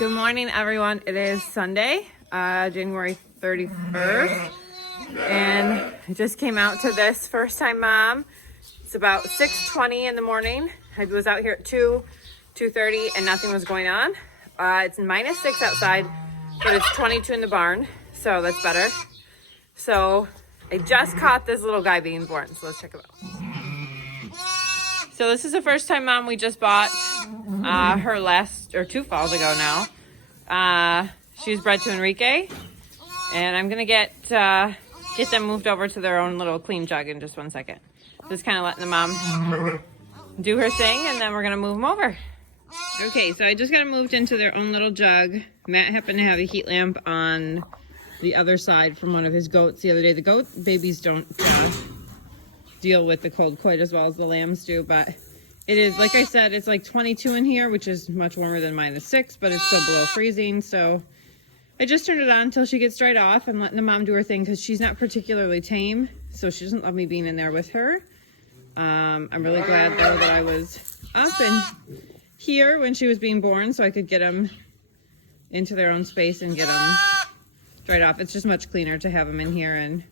Good morning, everyone. It is Sunday, January 31st, and I just came out to this first time mom. It's about 6:20 in the morning. I was out here at 2:30, and nothing was going on. It's -6 outside, but it's 22 in the barn, so that's better. So I just caught this little guy being born, so let's check it out. So this is the first time mom we just bought. Her last, or 2 falls ago now. She was bred to Enrique, and I'm gonna get them moved over to their own little clean jug in just 1 second. Just kind of letting the mom do her thing, and then we're gonna move them over. Okay, so I just got them moved into their own little jug. Matt happened to have a heat lamp on the other side from one of his goats the other day. The goat babies don't deal with the cold quite as well as the lambs do, but it is, like I said, it's like 22 in here, which is much warmer than -6, but it's still below freezing. So I just turned it on until she gets dried off. I'm letting the mom do her thing because she's not particularly tame, so she doesn't love me being in there with her. I'm really glad though that I was up and here when she was being born so I could get them into their own space and get them dried off. It's just much cleaner to have them in here and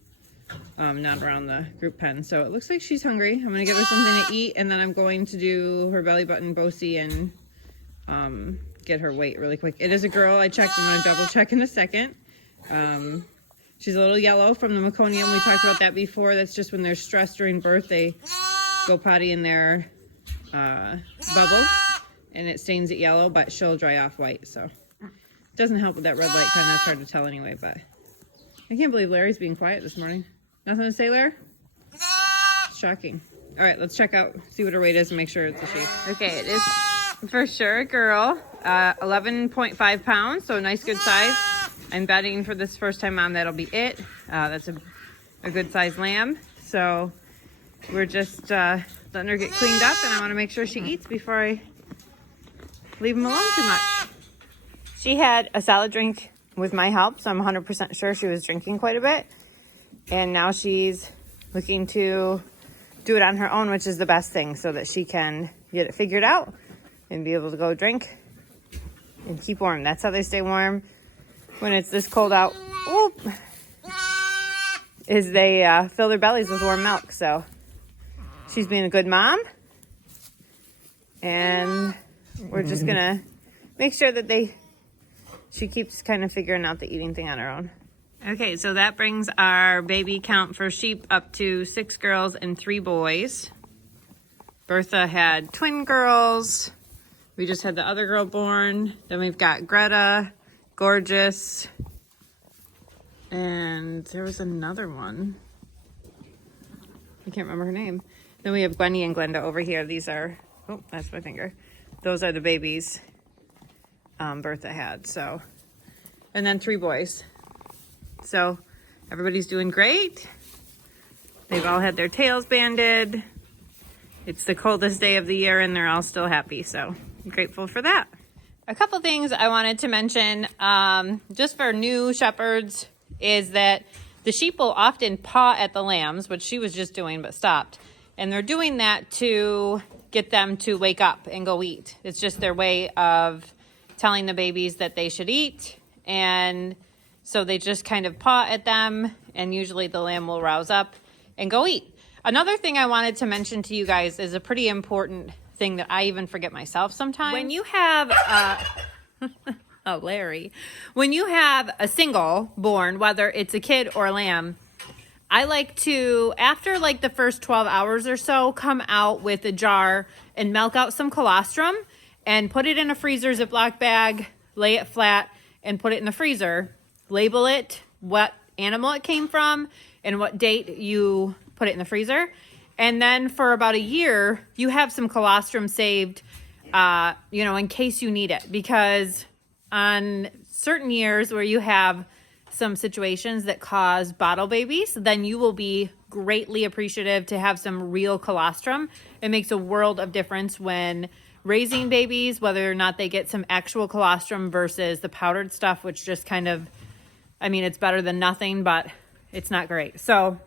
not around the group pen. So it looks like she's hungry. I'm gonna give her something to eat, and then I'm going to do her belly button BOSI and get her weight really quick. It is a girl. I checked. I'm gonna double check in a second. She's a little yellow from the meconium. We talked about that before. That's just when they're stressed during birth, they go potty in their bubble and it stains it yellow, but she'll dry off white. So it doesn't help with that red light. Kind of hard to tell anyway, but I can't believe Larry's being quiet this morning. Nothing to say, Larry? Shocking. All right, let's check out, see what her weight is and make sure it's a she. Okay, it is for sure a girl. 11.5 pounds, so a nice good size. I'm betting for this first time mom that'll be it. That's a good size lamb. So we're just letting her get cleaned up, and I want to make sure she eats before I leave them alone too much. She had a solid drink with my help, so I'm 100% sure she was drinking quite a bit. And now she's looking to do it on her own, which is the best thing, so that she can get it figured out and be able to go drink and keep warm. That's how they stay warm when it's this cold out. Whoop, is they fill their bellies with warm milk. So she's being a good mom, and we're just gonna make sure that she keeps kind of figuring out the eating thing on her own. Okay, so that brings our baby count for sheep up to 6 girls and 3 boys. Bertha had twin girls. We just had the other girl born. Then we've got Greta, Gorgeous, and there was another one. I can't remember her name. Then we have Gwenny and Glenda over here. These are, oh, that's my finger. Those are the babies Bertha had, so. And then 3 boys. So everybody's doing great. They've all had their tails banded. It's the coldest day of the year and they're all still happy. So I'm grateful for that. A couple things I wanted to mention just for new shepherds is that the sheep will often paw at the lambs, which she was just doing but stopped. And they're doing that to get them to wake up and go eat. It's just their way of telling the babies that they should eat, and so they just kind of paw at them, and usually the lamb will rouse up and go eat. Another thing I wanted to mention to you guys is a pretty important thing that I even forget myself sometimes. When you have oh, Larry. When you have a single born, whether it's a kid or a lamb, I like to, after like the first 12 hours or so, come out with a jar and milk out some colostrum and put it in a freezer Ziploc bag, lay it flat, and put it in the freezer. Label it, what animal it came from, and what date you put it in the freezer. And then for about a year, you have some colostrum saved, in case you need it. Because on certain years where you have some situations that cause bottle babies, then you will be greatly appreciative to have some real colostrum. It makes a world of difference when raising babies, whether or not they get some actual colostrum versus the powdered stuff, which just kind of, it's better than nothing, but it's not great. So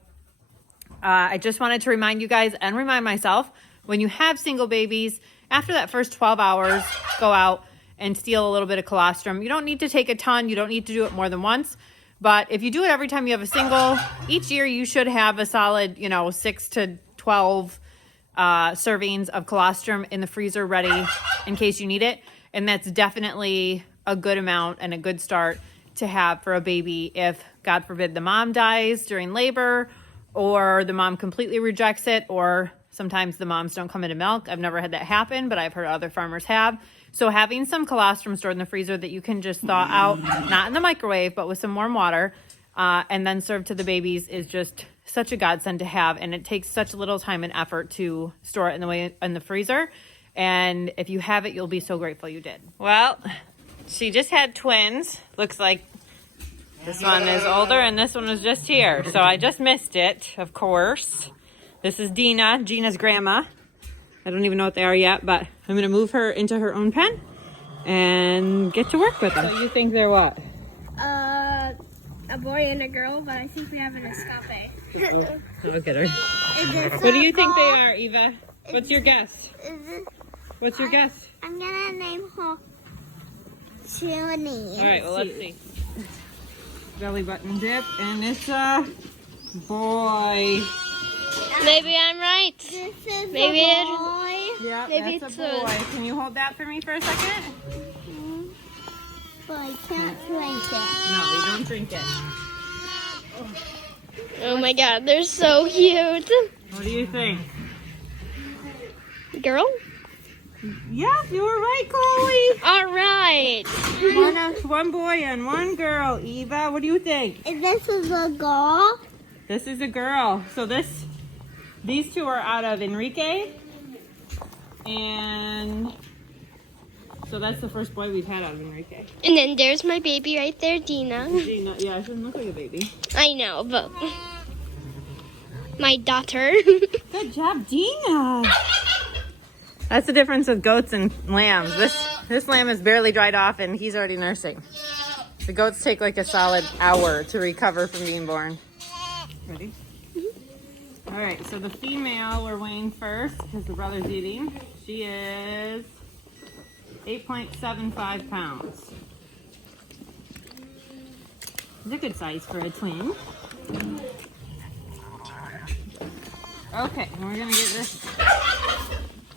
I just wanted to remind you guys and remind myself, when you have single babies, after that first 12 hours, go out and steal a little bit of colostrum. You don't need to take a ton. You don't need to do it more than once. But if you do it every time you have a single, each year you should have a solid, 6 to 12 servings of colostrum in the freezer ready in case you need it. And that's definitely a good amount and a good start to have for a baby if, God forbid, the mom dies during labor, or the mom completely rejects it, or sometimes the moms don't come into milk. I've never had that happen, but I've heard other farmers have. So having some colostrum stored in the freezer that you can just thaw out, not in the microwave, but with some warm water, and then serve to the babies is just such a godsend to have. And it takes such little time and effort to store it in the freezer. And if you have it, you'll be so grateful you did. Well, she just had twins. Looks like this one is older and this one was just here. So I just missed it, of course. This is Dina, Gina's grandma. I don't even know what they are yet, but I'm going to move her into her own pen and get to work with them. So you think they're what? A boy and a girl, but I think we have an escape. Look at her. What do you think they are, Eva? What's your guess? What's your guess? I'm going to name her Chuni. All right, well, let's see. Belly button dip, and it's a boy. Maybe I'm right. Maybe a boy. Yeah, maybe that's a boy. Can you hold that for me for a second? But I can't drink it. No, you don't drink it. Oh my God, they're so cute. What do you think? Girl? Yeah, you were right, Chloe. All right. One boy and one girl. Eva, what do you think? And this is a girl. This is a girl. So these two are out of Enrique, and so that's the first boy we've had out of Enrique. And then there's my baby right there, Dina. Dina, yeah, it doesn't look like a baby. I know, but my daughter. Good job, Dina. That's the difference with goats and lambs. This lamb is barely dried off and he's already nursing. The goats take like a solid hour to recover from being born. Ready? All right, so the female we're weighing first because the brother's eating. She is 8.75 pounds. It's a good size for a twin. Okay, and we're gonna get this.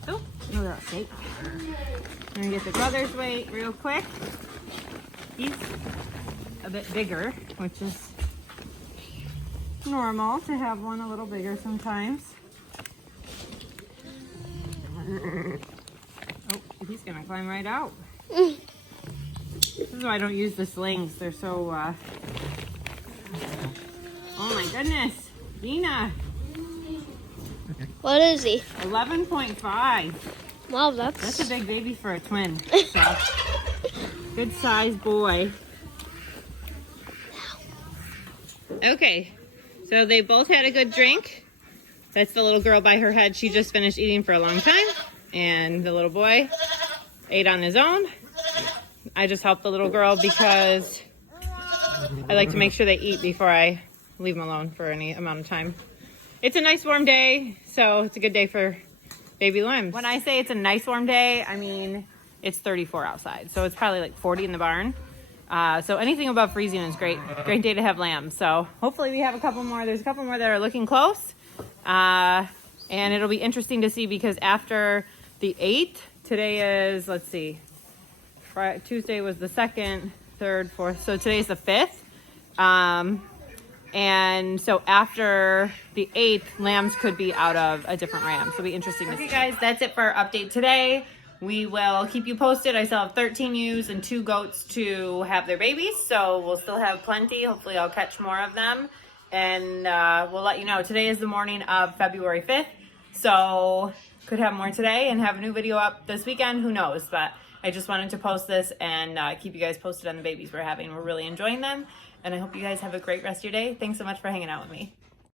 Oh, no, that's safe. I'm gonna get the brother's weight real quick. He's a bit bigger, which is normal to have one a little bigger sometimes. Oh, he's gonna climb right out. This is why I don't use the slings. They're so, oh my goodness. Dina. What is he? 11.5. Wow, That's a big baby for a twin. So, good size boy. Okay, so they both had a good drink. That's the little girl by her head. She just finished eating for a long time. And the little boy ate on his own. I just helped the little girl because I like to make sure they eat before I leave them alone for any amount of time. It's a nice warm day, so it's a good day for baby lambs. When I say it's a nice warm day, I mean it's 34 outside, so it's probably like 40 in the barn. So anything above freezing is great. Great day to have lambs. So hopefully we have a couple more. There's a couple more that are looking close. And it'll be interesting to see because after the 8th, today is, let's see, Tuesday was the 2nd, 3rd, 4th. So today's the 5th. And so after the 8th, lambs could be out of a different ram. So it'll be interesting to see. Okay, guys, that's it for our update today. We will keep you posted. I still have 13 ewes and 2 goats to have their babies. So we'll still have plenty. Hopefully I'll catch more of them. And we'll let you know. Today is the morning of February 5th. So could have more today and have a new video up this weekend. Who knows? But I just wanted to post this and keep you guys posted on the babies we're having. We're really enjoying them. And I hope you guys have a great rest of your day. Thanks so much for hanging out with me.